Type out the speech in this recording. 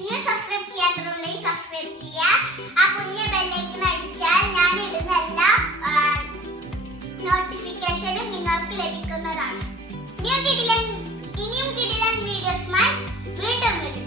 ഇനി സബ്സ്ക്രൈബ് ചെയ്യാത്തവരുണ്ടെങ്കിൽ സബ്സ്ക്രൈബ് ചെയ്യുക. ആ കുഞ്ഞ ബെല്ലൈക്കൺ അടിച്ചാൽ ഞാൻ ഇടുന്ന എല്ലാ നോട്ടിഫിക്കേഷനും നിങ്ങൾക്ക് ലഭിക്കുന്നതാണ്. ഇനിയും കിടിലൻ വീഡിയോസുമായി വീണ്ടും വരും.